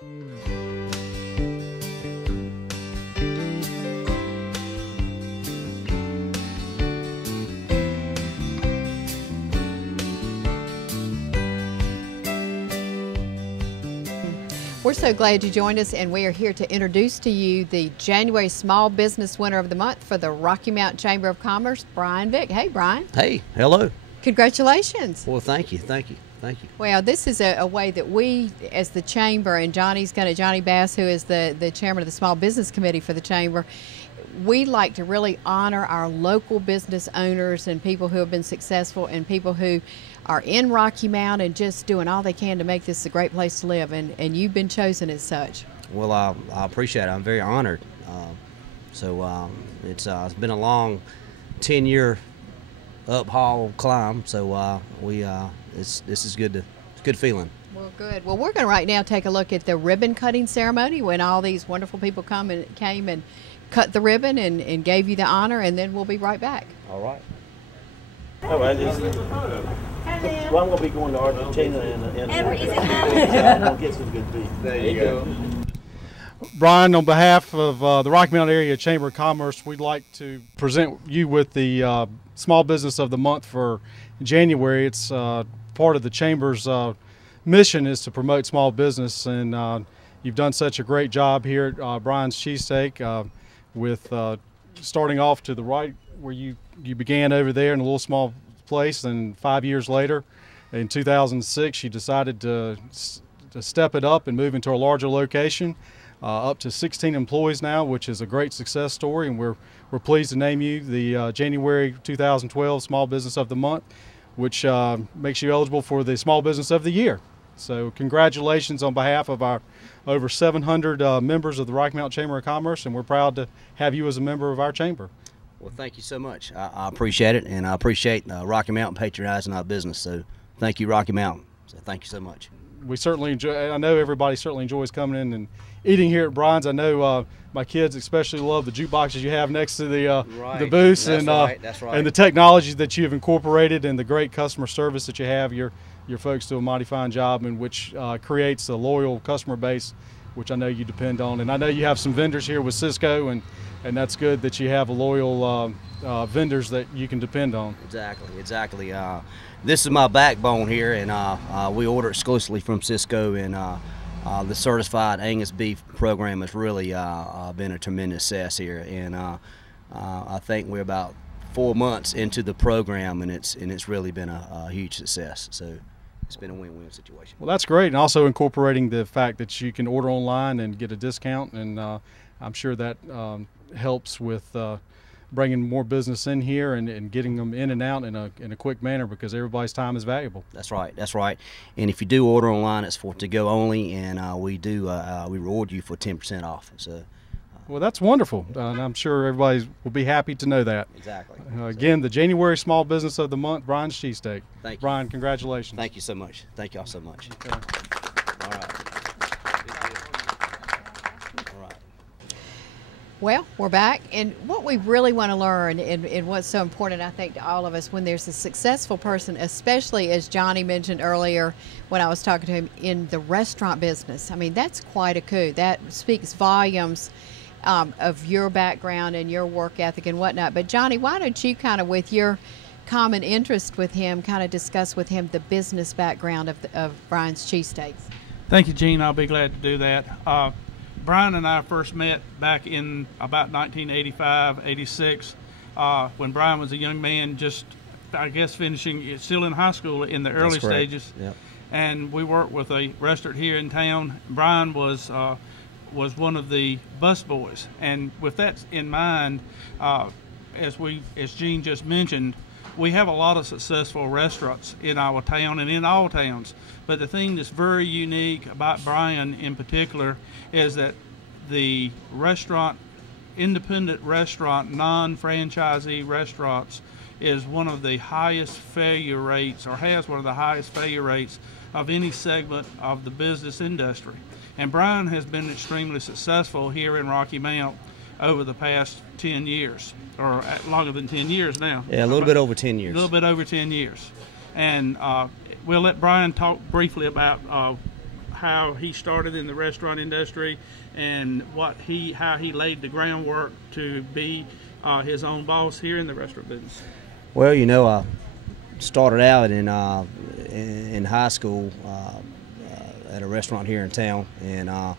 We're so glad you joined us, and we are here to introduce to you the January Small Business Winner of the Month for the Rocky Mountain Chamber of Commerce, Brian Vick. Hey, Brian. Hey, hello. Congratulations. Well, thank you, thank you, thank you. Well, this is a way that we, as the Chamber, and Johnny Bass, who is the chairman of the Small Business Committee for the Chamber, we like to really honor our local business owners and people who have been successful and people who are in Rocky Mount and just doing all they can to make this a great place to live, and you've been chosen as such. Well, I appreciate it. I'm very honored. It's been a long 10-year uphill climb, so this is good. It's a good feeling. Well, good. Well, we're going to right now take a look at the ribbon cutting ceremony when all these wonderful people came and cut the ribbon and gave you the honor, and then we'll be right back. All right. All right. Well, I'm going to be going to Argentina and I'm going to get some good beef. There you go. Brian, on behalf of the Rocky Mountain Area Chamber of Commerce, we'd like to present you with the Small Business of the Month for January. It's part of the Chamber's mission is to promote small business, and you've done such a great job here at Brian's Cheesesteak with starting off to the right where you began over there in a little small place, and 5 years later, in 2006, you decided to step it up and move into a larger location, up to 16 employees now, which is a great success story, and we're pleased to name you the January 2012 Small Business of the Month, which makes you eligible for the Small Business of the Year. So congratulations on behalf of our over 700 members of the Rocky Mountain Chamber of Commerce, and we're proud to have you as a member of our chamber. Well, thank you so much. I appreciate it, and I appreciate Rocky Mountain patronizing our business. So thank you, Rocky Mountain. So thank you so much. We certainly enjoy. I know everybody certainly enjoys coming in and eating here at Brian's. I know my kids especially love the jukeboxes you have next to the booths, that's right. And the technology that you have incorporated and the great customer service that you have. Your folks do a mighty fine job, in which creates a loyal customer base, which I know you depend on. And I know you have some vendors here with Cisco, and that's good that you have a loyal vendors that you can depend on. Exactly. This is my backbone here, and we order exclusively from Cisco, and the certified Angus beef program has really been a tremendous success here. And I think we're about 4 months into the program, and it's really been a huge success. So it's been a win-win situation. Well, that's great, and also incorporating the fact that you can order online and get a discount, and I'm sure that helps with bringing more business in here and getting them in and out in a quick manner, because everybody's time is valuable. That's right. And if you do order online, it's for to-go only, and we reward you for 10% off. So. Well, that's wonderful, and I'm sure everybody will be happy to know that. Exactly. Again, the January Small Business of the Month, Brian's Cheesesteak. Thank you. Brian, congratulations. Thank you so much. Thank y'all so much. Okay. All right. Well, we're back, and what we really want to learn, and what's so important, I think, to all of us, when there's a successful person, especially as Johnny mentioned earlier when I was talking to him, in the restaurant business. I mean, that's quite a coup. That speaks volumes of your background and your work ethic and whatnot. But Johnny, why don't you kind of, with your common interest with him, kind of discuss with him the business background of Brian's Cheesesteaks? Thank you, Gene. I'll be glad to do that. Brian and I first met back in about 1985, 86, when Brian was a young man, just, I guess, finishing, still in high school in the early stages. Yep. And we worked with a restaurant here in town. Brian was one of the bus boys, and with that in mind, as Gene just mentioned, we have a lot of successful restaurants in our town and in all towns. But the thing that's very unique about Brian in particular is that the restaurant, independent restaurant, non-franchisee restaurants, is one of the highest failure rates, or has one of the highest failure rates of any segment of the business industry. And Brian has been extremely successful here in Rocky Mount over the past 10 years, or longer than 10 years now. Yeah, a little bit over 10 years. A little bit over 10 years. And we'll let Brian talk briefly about how he started in the restaurant industry and how he laid the groundwork to be his own boss here in the restaurant business. Well, I started out in high school at a restaurant here in town, and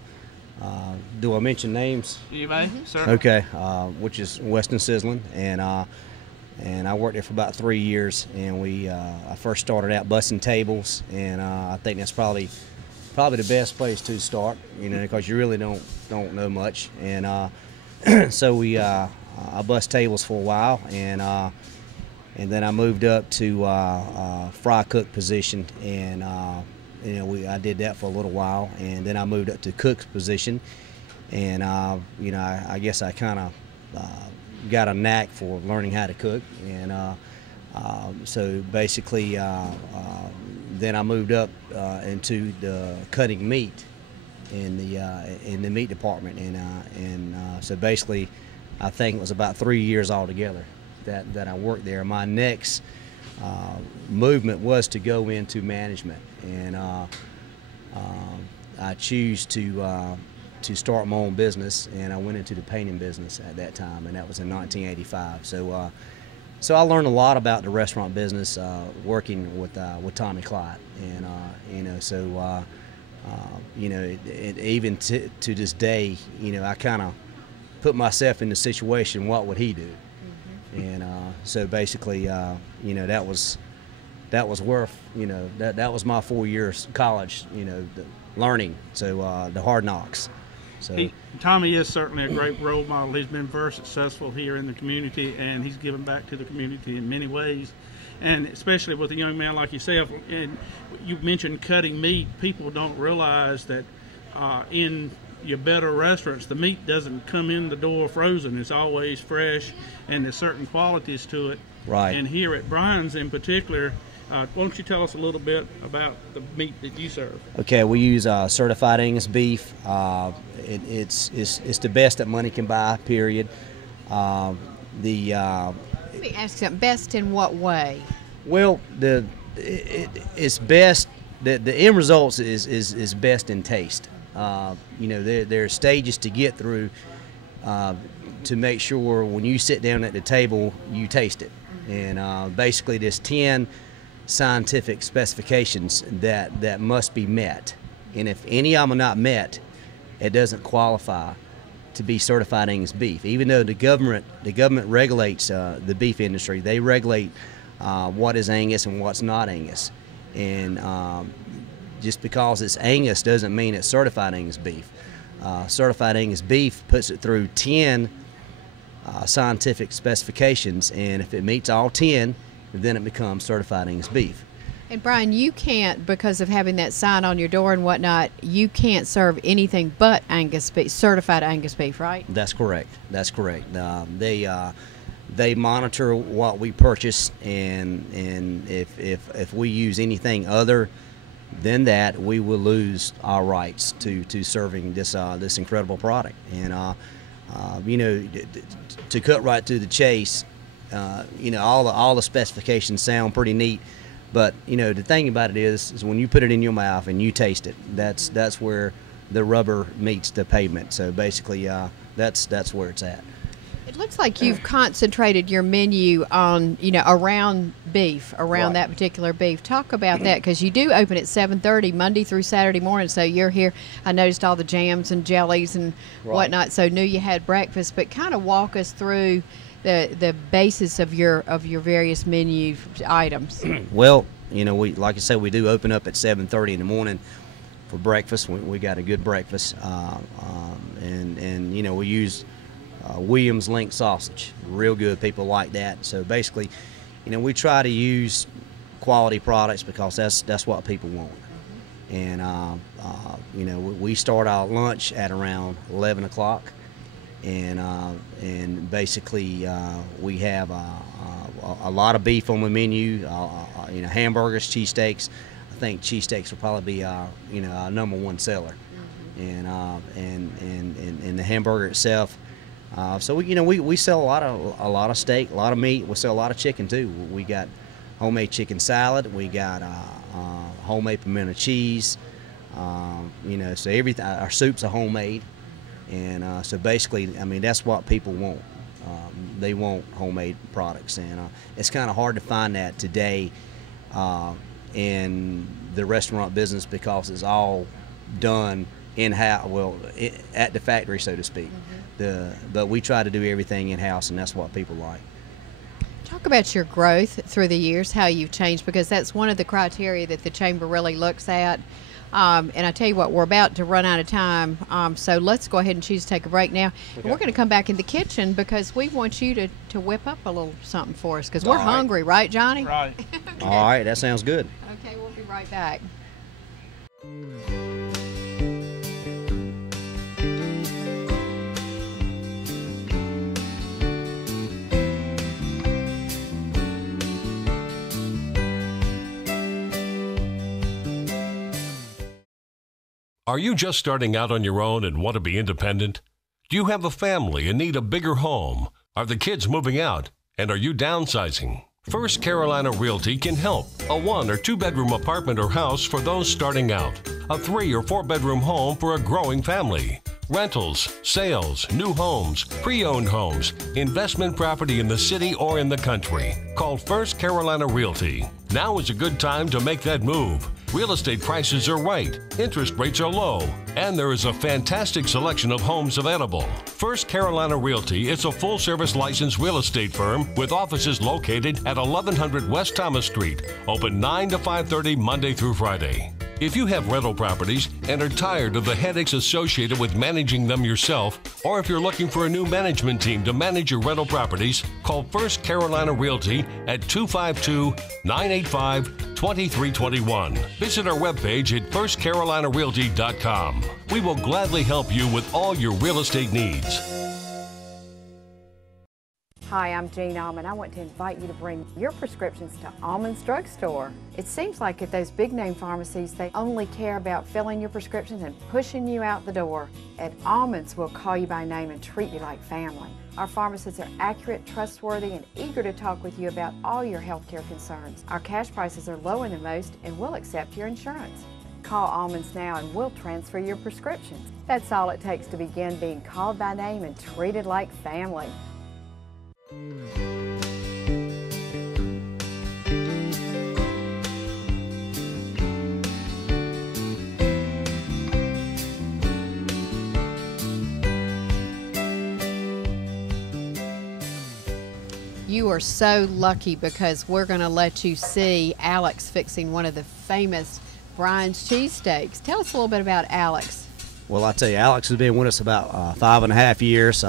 do I mention names? You may, sir. Okay, which is Weston Sizzling, and I worked there for about 3 years. And I first started out bussing tables, and I think that's probably the best place to start, because you really don't know much. And so I bussed tables for a while, and then I moved up to fry cook position, and I did that for a little while, and then I moved up to cook's position, and I guess I kind of got a knack for learning how to cook, and so basically then I moved up into the cutting meat in the meat department, and so basically I think it was about 3 years altogether that I worked there. My next movement was to go into management, and I choose to start my own business, and I went into the painting business at that time, and that was in 1985. So I learned a lot about the restaurant business working with Tommy Clyde, and so even to this day, I kind of put myself in the situation. What would he do? And so basically, that was worth, that was my 4 years college, the learning. So the hard knocks. So Tommy is certainly a great role model. He's been very successful here in the community, and he's given back to the community in many ways, and especially with a young man like yourself. And you mentioned cutting meat. People don't realize that in your better restaurants, the meat doesn't come in the door frozen. It's always fresh, and there's certain qualities to it. Right. And here at Brian's in particular, why don't you tell us a little bit about the meat that you serve? Okay, we use certified Angus beef. It's the best that money can buy, period. Let me ask something. Best in what way? Well, it's best. The end result is best in taste. There are stages to get through to make sure when you sit down at the table, you taste it. And basically, there's 10 scientific specifications that must be met. And if any of them are not met, it doesn't qualify to be certified Angus beef. Even though the government regulates the beef industry, they regulate what is Angus and what's not Angus. And just because it's Angus doesn't mean it's certified Angus beef. Certified Angus beef puts it through 10 scientific specifications, and if it meets all 10, then it becomes certified Angus beef. And Brian, you can't, because of having that sign on your door and whatnot, you can't serve anything but Angus beef, certified Angus beef, right? That's correct. That's correct. They monitor what we purchase, and if we use anything other than that, we will lose our rights to serving this incredible product. And to cut right to the chase, all the specifications sound pretty neat, but the thing about it is when you put it in your mouth and you taste it, that's where the rubber meets the pavement. So basically, that's where it's at. It looks like you've concentrated your menu on, around beef, around that particular beef. Talk about that, because you do open at 7:30 Monday through Saturday morning. So you're here. I noticed all the jams and jellies and whatnot. So knew you had breakfast, but kind of walk us through the basis of your various menu items. Well, we, like I said, we do open up at 7:30 in the morning for breakfast. We got a good breakfast, and we use Williams link sausage, real good. People like that. So basically, we try to use quality products because that's what people want. And we start our lunch at around 11 o'clock, and basically we have a lot of beef on the menu. Hamburgers, cheesesteaks. I think cheesesteaks will probably be our #1 seller, and the hamburger itself. So we sell a lot of steak, a lot of meat. We sell a lot of chicken too. We got homemade chicken salad. We got homemade pimento cheese. You know, so everything, our soups are homemade, and so basically, I mean, that's what people want. They want homemade products, and it's kind of hard to find that today in the restaurant business because it's all done in-house, well, at the factory, so to speak. But we try to do everything in-house, and that's what people like. Talk about your growth through the years, how you've changed, because that's one of the criteria that the Chamber really looks at. And I tell you what, we're about to run out of time, so let's go ahead and choose to take a break now. Okay. And we're going to come back in the kitchen because we want you to whip up a little something for us because we're hungry, right, Johnny? Right. Okay. All right, that sounds good. Okay, we'll be right back. Are you just starting out on your own and want to be independent? Do you have a family and need a bigger home? Are the kids moving out? And are you downsizing? First Carolina Realty can help. A 1 or 2 bedroom apartment or house for those starting out. A 3 or 4 bedroom home for a growing family. Rentals, sales, new homes, pre-owned homes, investment property in the city or in the country. Call First Carolina Realty. Now is a good time to make that move. Real estate prices are right, interest rates are low, and there is a fantastic selection of homes available. First Carolina Realty is a full-service licensed real estate firm with offices located at 1100 West Thomas Street, open 9 to 5:30 Monday through Friday. If you have rental properties and are tired of the headaches associated with managing them yourself, or if you're looking for a new management team to manage your rental properties, call First Carolina Realty at 252-985-2321. Visit our webpage at firstcarolinarealty.com. We will gladly help you with all your real estate needs. Hi, I'm Jean Almond. I want to invite you to bring your prescriptions to Almond's Drugstore. It seems like at those big name pharmacies, they only care about filling your prescriptions and pushing you out the door. At Almond's, we'll call you by name and treat you like family. Our pharmacists are accurate, trustworthy, and eager to talk with you about all your healthcare concerns. Our cash prices are lower than most, and we'll accept your insurance. Call Almonds now and we'll transfer your prescriptions. That's all it takes to begin being called by name and treated like family. You are so lucky because we're going to let you see Alex fixing one of the famous Brian's Cheesesteaks. Tell us a little bit about Alex. Well, I tell you, Alex has been with us about 5.5 years.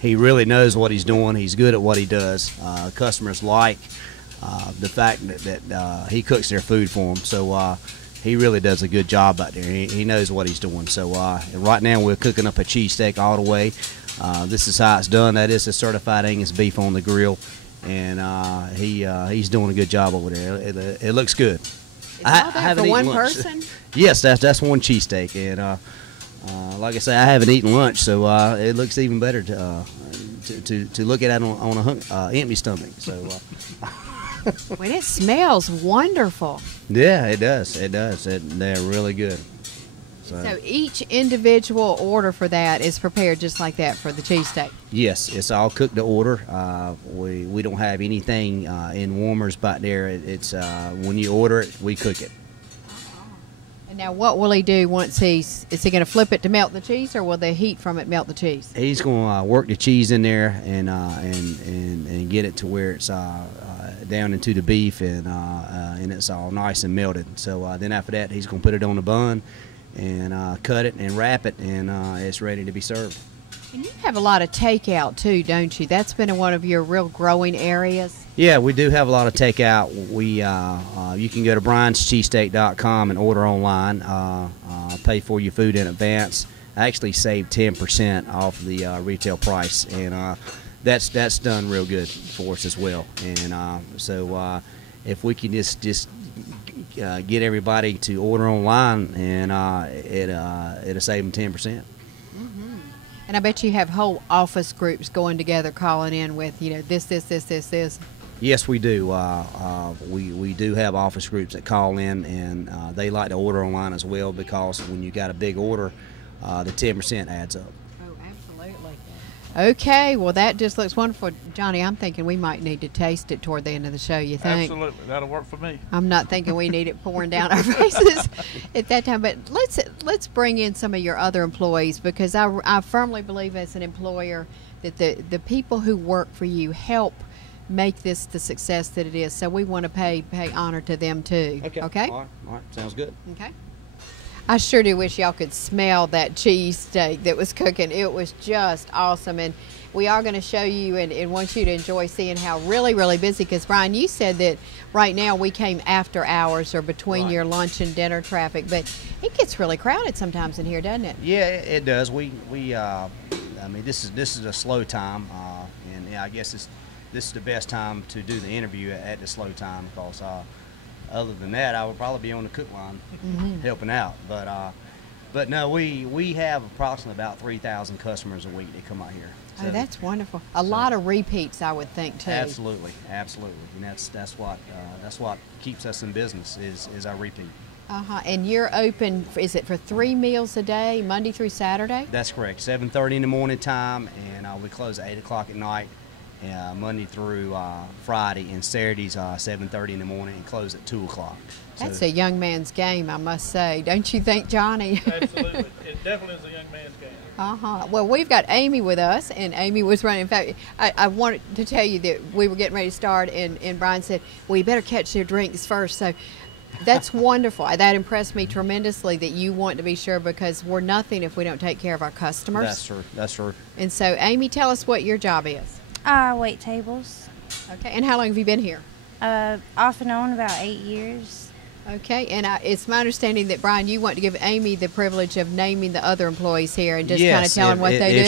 He really knows what he's doing. He's good at what he does. Customers like the fact that he cooks their food for them. So he really does a good job out there. He knows what he's doing. So right now we're cooking up a cheesesteak all the way. This is how it's done. That is a certified Angus beef on the grill, and he's doing a good job over there. It looks good. I haven't eaten lunch. Person? Yes, that's one cheesesteak, and like I say, I haven't eaten lunch, so it looks even better to look at it on a empty stomach. So, well, it smells wonderful. Yeah, it does. It does. They're really good. So each individual order for that is prepared just like that for the cheesesteak? Yes, it's all cooked to order. We don't have anything in warmers back there. It's when you order it, we cook it. And now what will he do once is he going to flip it to melt the cheese, or will the heat from it melt the cheese? He's going to work the cheese in there and get it to where it's down into the beef and it's all nice and melted. So then after that, he's going to put it on the bun and cut it and wrap it, and it's ready to be served. And you have a lot of takeout too, don't you? That's been one of your real growing areas. Yeah, we do have a lot of takeout. You can go to brianscheesesteak.com and order online. Pay for your food in advance. I actually saved 10% off the retail price, and that's done real good for us as well. And so if we can just get everybody to order online, and it'll save them 10%. Mm-hmm. And I bet you have whole office groups going together, calling in with this. Yes, we do. We do have office groups that call in, and they like to order online as well, because when you got a big order, the 10% adds up. Oh, absolutely. Okay, well, that just looks wonderful. Johnny, I'm thinking we might need to taste it toward the end of the show, you think? Absolutely. That'll work for me. I'm not thinking we need it pouring down our faces at that time, but let's bring in some of your other employees, because I firmly believe as an employer that the people who work for you help make this the success that it is. So we want to pay honor to them too. Okay? All right. Sounds good. Okay. I sure do wish y'all could smell that cheesesteak that was cooking. It was just awesome. And we are going to show you and want you to enjoy seeing how really, really busy, because Brian, you said that right now we came after hours or between your lunch and dinner traffic, but it gets really crowded sometimes in here, doesn't it? Yeah, it does. I mean, this is a slow time, and yeah, I guess this is the best time to do the interview at the slow time, because other than that, I would probably be on the cook line helping out. But no, we have approximately about 3,000 customers a week that come out here. So, that's wonderful. A lot of repeats, I would think, too. Absolutely. And that's what keeps us in business is our repeat. And you're open, is it for 3 meals a day, Monday through Saturday? That's correct. 7:30 in the morning time, and we close at 8 o'clock at night, Monday through Friday, and Saturdays 7:30 in the morning and close at 2 o'clock. That's a young man's game, I must say. Don't you think, Johnny? Absolutely. It definitely is a young man's game. Well, we've got Amy with us, and Amy was running. In fact, I wanted to tell you that we were getting ready to start, and Brian said, well, you better catch their drinks first. So that's wonderful. That impressed me tremendously, that you want to be sure, because we're nothing if we don't take care of our customers. That's true. And so, Amy, tell us what your job is. Wait tables. Okay, and how long have you been here? Off and on about 8 years. Okay, and it's my understanding that, Brian, you want to give Amy the privilege of naming the other employees here and just kind of telling what they do?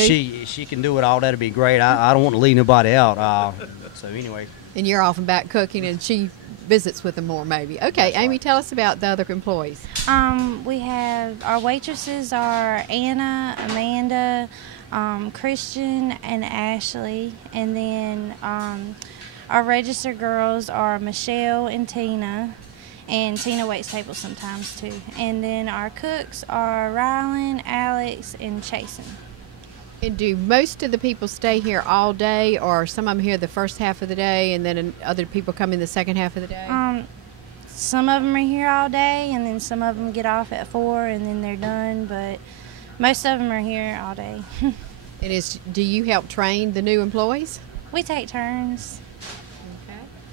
If she can do it all, that'd be great. I don't want to leave nobody out. So anyway. And you're off and back cooking, and she visits with them more, maybe. Okay, That's Amy, right. tell us about the other employees. We have our waitresses are Anna, Amanda, Christian, and Ashley, and then our register girls are Michelle and Tina. And Tina waits tables sometimes too. And then our cooks are Rylan, Alex, and Chasen. And do most of the people stay here all day, or some of them here the first half of the day, and then other people come in the second half of the day? Some of them are here all day, and then some of them get off at 4, and then they're done. But most of them are here all day. Do you help train the new employees? We take turns.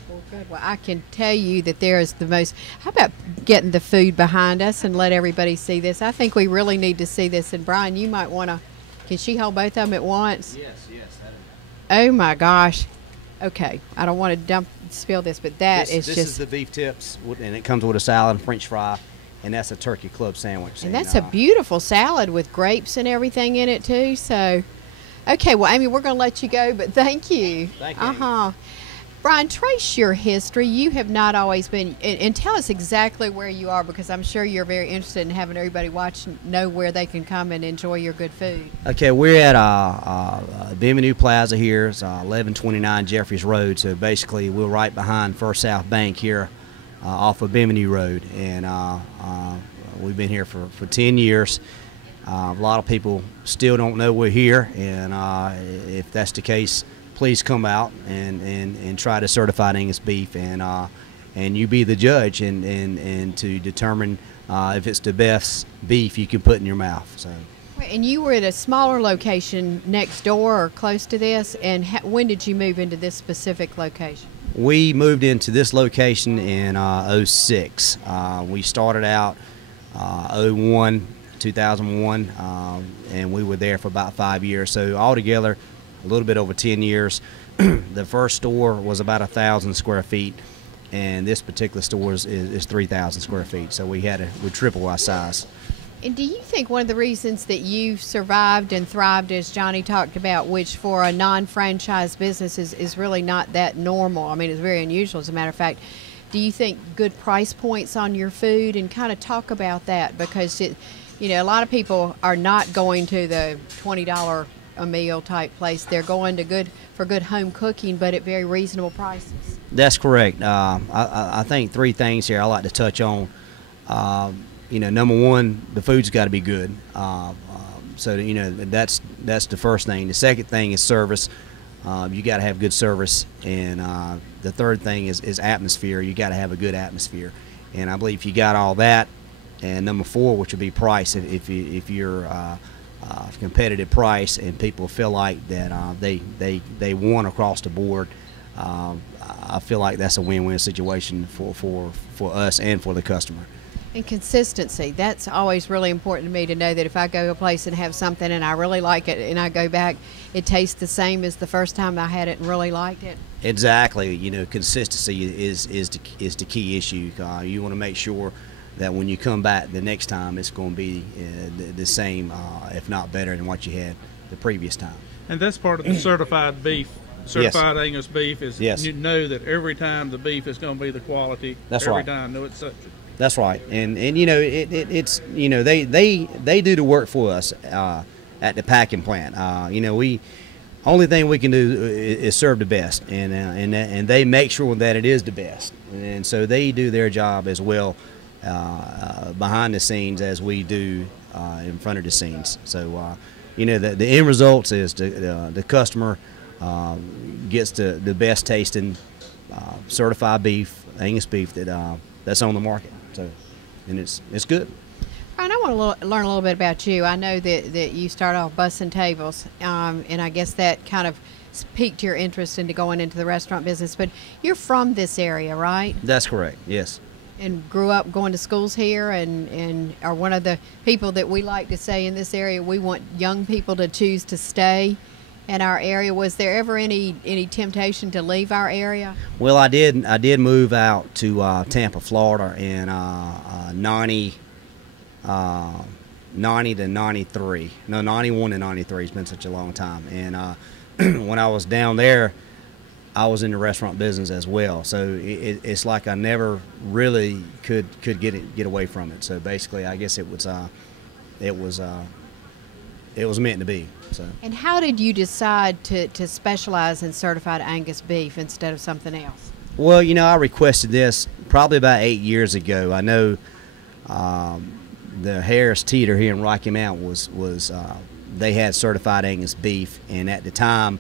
Well, good. Well, I can tell you that there is the most. How about getting the food behind us and let everybody see this? I think we really need to see this. And Brian, you might want to. Can she hold both of them at once? Yes. Oh my gosh. Okay, I don't want to spill this, but this is the beef tips, and it comes with a salad and French fry, and that's a turkey club sandwich. And that's a beautiful salad with grapes and everything in it too. So, okay. Well, Amy, we're going to let you go, but thank you. Thank you. Brian, trace your history. You have not always been, and tell us exactly where you are, because I'm sure you're very interested in having everybody watch know where they can come and enjoy your good food. Okay, we're at Bienvenue Plaza here. It's 1129 Jeffries Road. So basically, we're right behind First South Bank here off of Bienvenue Road. And we've been here for 10 years. A lot of people still don't know we're here. And if that's the case, please come out and try the certified Angus beef, and you be the judge and to determine if it's the best beef you can put in your mouth. So. And you were at a smaller location next door or close to this, and when did you move into this specific location? We moved into this location in 06. We started out 2001, and we were there for about 5 years. So altogether, a little bit over 10 years. The first store was about 1,000 square feet, and this particular store is 3,000 square feet. So we triple our size. And do you think one of the reasons that you survived and thrived, as Johnny talked about, which for a non-franchise business is really not that normal? I mean, it's very unusual, as a matter of fact. Do you think good price points on your food, and kind of talk about that? Because, a lot of people are not going to the $20 a meal type place. They're going to good home cooking, but at very reasonable prices. That's correct. I think three things here I like to touch on. Number one, the food's got to be good. So that's the first thing. The second thing is service. You got to have good service, and the third thing is atmosphere. You got to have a good atmosphere, and I believe if you got all that, and number four, which would be price. If you're competitive price and people feel like that they won across the board, I feel like that's a win-win situation for us and for the customer. And consistency, that's always really important to me, to know that if I go to a place and have something and I really like it and I go back, it tastes the same as the first time I had it and really liked it. Exactly. Consistency is the key issue. You want to make sure that when you come back the next time, it's going to be the same, if not better than what you had the previous time. And that's part of the certified beef. Certified Yes. Angus beef is Yes. You know that every time the beef is going to be the quality. That's every right. time, no exception. That's right, and it's they do the work for us at the packing plant. We only thing we can do is serve the best, and they make sure that it is the best, and so they do their job as well behind the scenes as we do in front of the scenes. So the end results is the customer gets the best tasting certified beef, Angus beef that's on the market. So, and it's good. Brian, I want to learn a little bit about you. I know that you started off bussing tables, and I guess that kind of piqued your interest into going into the restaurant business. But you're from this area, right? That's correct, yes. And grew up going to schools here, and are one of the people that we like to say in this area, we want young people to choose to stay in our area. Was there ever any temptation to leave our area? Well, I did move out to Tampa, Florida in 90 to 93. No, 91 to 93. It's been such a long time. And when I was down there, I was in the restaurant business as well. So it's like I never really could get away from it. So basically, I guess it was meant to be. So. And how did you decide to specialize in certified Angus beef instead of something else? Well, I requested this probably about 8 years ago. I know the Harris Teeter here in Rocky Mount was they had certified Angus beef, and at the time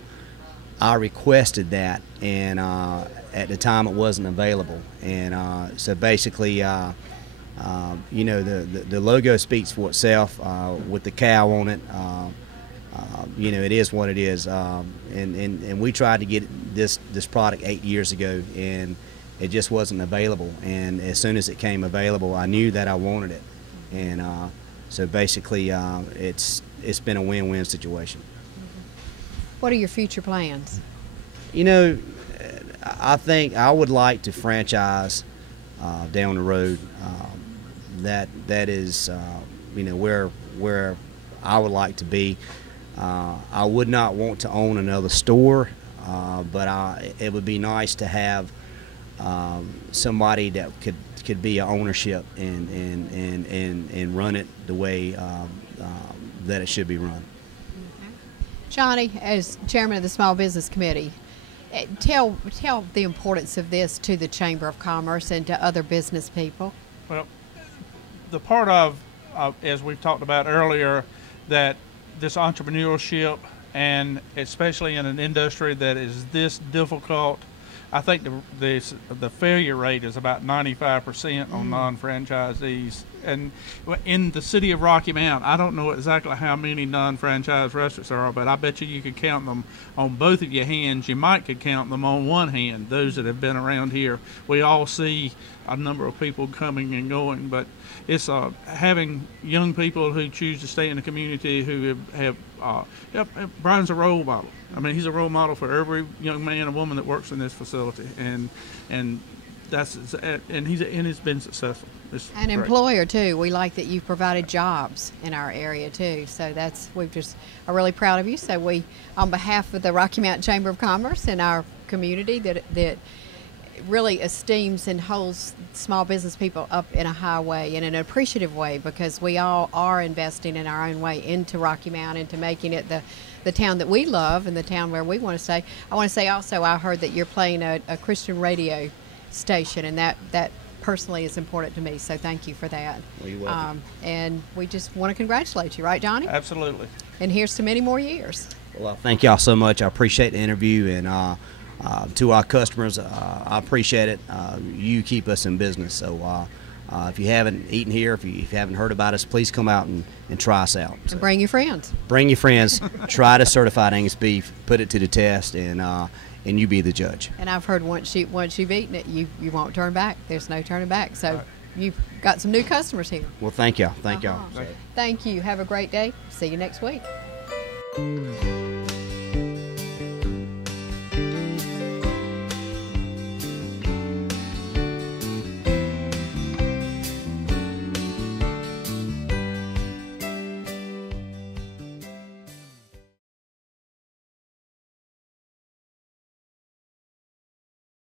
I requested that, and at the time it wasn't available, and so basically. The logo speaks for itself with the cow on it. It is what it is. And we tried to get this product 8 years ago, and it just wasn't available. And as soon as it came available, I knew that I wanted it. And so basically, it's been a win-win situation. What are your future plans? I think I would like to franchise down the road. That is, where I would like to be. I would not want to own another store, but it would be nice to have somebody that could be an ownership and run it the way that it should be run. Johnny, as chairman of the Small Business Committee, tell the importance of this to the Chamber of Commerce and to other business people. Well, the part of as we've talked about earlier, that this entrepreneurship, and especially in an industry that is this difficult, I think the failure rate is about 95% on non-franchisees. And in the city of Rocky Mount, I don't know exactly how many non-franchise restaurants there are, but I bet you could count them on both of your hands. You might could count them on one hand, those that have been around here. We all see a number of people coming and going, but it's having young people who choose to stay in the community who have Brian's a role model. I mean, he's a role model for every young man and woman that works in this facility, and he's been successful. It's An great. employer too. We like that you've provided jobs in our area too. So we are really proud of you. So we, on behalf of the Rocky Mountain Chamber of Commerce and our community, that really esteems and holds small business people up in a high way, in an appreciative way, because we all are investing in our own way into Rocky Mount, into making it the town that we love and the town where we want to stay. I want to say also, I heard that you're playing a Christian radio station, and that personally is important to me, so thank you for that. Well, you're welcome. And we just want to congratulate you, right, Johnny? Absolutely. And here's to many more years. Well, thank y'all so much. I appreciate the interview, and to our customers, I appreciate it. You keep us in business, so if you haven't eaten here, if you haven't heard about us, please come out and try us out. So And bring your friends. bring your friends, try the certified Angus beef, put it to the test, and you be the judge. And I've heard once you've eaten it, you won't turn back. There's no turning back. So you've got some new customers here. Well, thank y'all. Thank y'all. Thank you. Have a great day. See you next week.